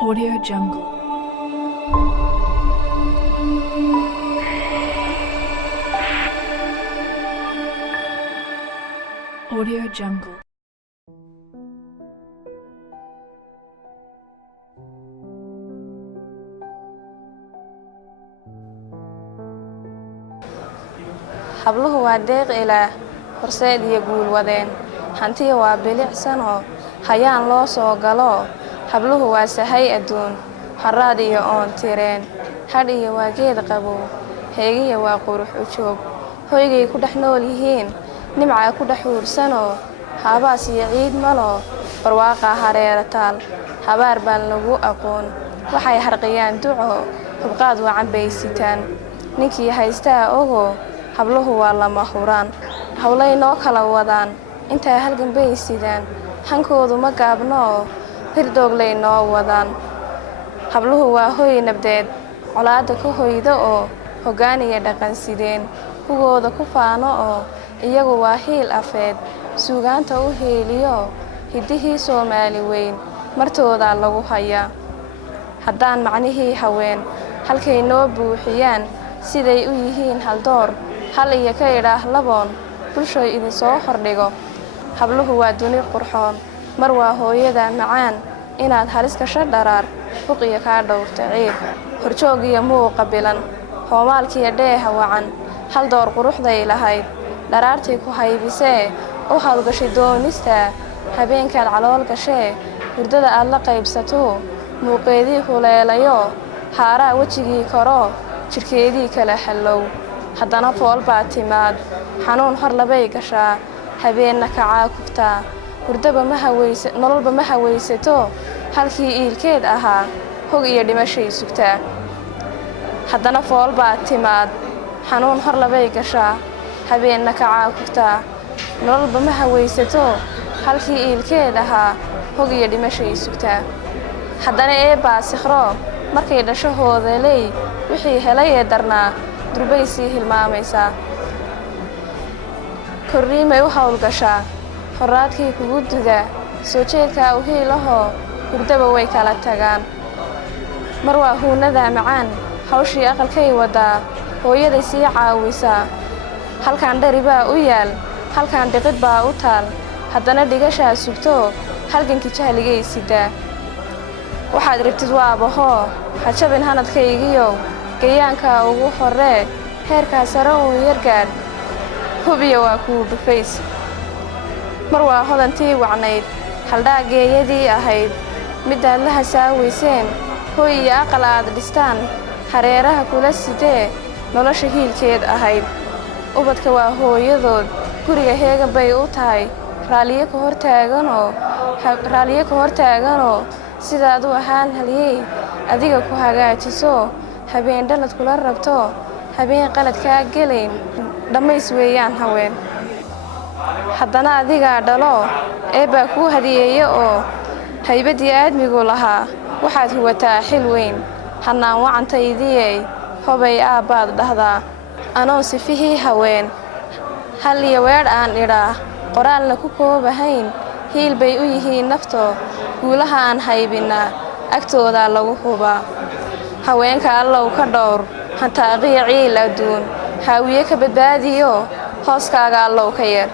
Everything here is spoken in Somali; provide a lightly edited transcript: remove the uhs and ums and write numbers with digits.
Audio Jungle. Audio Jungle. habluhu waa deeq ilaah horseed iyo guul wadeen hantiya waa bilicsan oo hayaan loo soo galo habluhu waa sahay adduun haraad iyo oon tireen hadh iyo waa geed qabow heegiya waa qurux u joog hoygay ku dhex nool yihiin nimca ku dhex huursanoo haabaas iyo ciid malo barwaaqa hareera taal habaar baan lagu aqoon waxay harqiyaan duco hubqaad wacan bay sitaan ninkii haystaa ogo habluhu waa lama huraan hawlay noo kala wadaan intaa halgan bay sidaan hankoodu ma gaabno hirdooglay noo wadaan habluhu waa hoy nabdeed colaada ka hoyda oo hoggaan iyo dhaqan sideen hugooda ku faano oo iyagu waa hiil afeed suugaanta u heeliyo hiddihii soomaali weyn martoodaa lagu hayaa haddaan macnihii haween halkay noo buuxiyaan siday u yihiin haldoor hal iyo ka idhaah laboon bulshoy idinsoo hordhigo habluhu waa duni qurxoon mar waa hooyada macaan inaad halis gasho dharaar buqiya kaa dhowrta ciid horjoog iyo muuqa bilan hoomaalkiiyo dheeha wacan hal door quruxday lahayd dharaartii ku haybisee u hawlgashay doonista habeenkaad calool gashee hurdada aad la qaybsato muuqeedii huleelayo haaraa wejigii koro jidhkeedii kala hallow haddana fool baa timaad xanuun hor labay gashaa habeenna kacaa kuftaa hurdaba nololba ma hawaysato halkii iilkeed ahaa hog iyo dhimashay sugtaa haddana fool baa timaad xanuun hor labay gashaa habeenna kacaa kuftaa nololba ma hawaysato halkii iilkeed ahaa hog iyo dhimashay sugtaa haddana eebbaa sikhro markay dhasho hoodaley wixii helay ee darnaa durbay sii hilmaamaysaa korriimay u hawlgashaa horraadkii kugu duda soo jeedkaa u hiilahoo hurdaba way kala tagaan mar waa huunnada macaan hawshii aqalkay waddaa hooyaday sii caawisaa halkaan dhari baa u yaal halkaan dhiqid baa u taal haddana dhigashaa sugtoo halgankii jahligay sidaa waxaad rabtid waabahoo hajabin hanadkaygiyow gayaankaa ugu horree heerkaa sare uun yargaadh hubiya waa kuu dhufays mar waa hodantii wacnayd haldhaageeyadii ahayd midaad la hasaawayseen hooy iyo aqal aad dhistaan hareeraha kula sidee nolosha hiilkeed ahayd ubadka waa hooyadood guriga heegan bay u tahay raalliyo ka hortaaganoo sidaad u ahaan haliyey adiga ku hagaajiso habeen dhalad kula rabto habeen qalad kaa gelayn dhammays weeyaan haween haddana adigaa dhalo eebbaa kuu hadiyeeya oo haybaddii aadmigu lahaa waxaad huwataa xil weyn hannaan wacantaydiyey hobay aabbaad dhahdaa anoon sifihii haween hal iyo weedh aan idhaa qoraalna ku koobahayn hiil bay u yihiin naftoo guulaha aan haybinnaa agtoodaa lagu hubaa haweenka allow ka dhowr hantaaqiya ciil adduun haawiye ka badbaadiyo hooskaaga allow ka yeer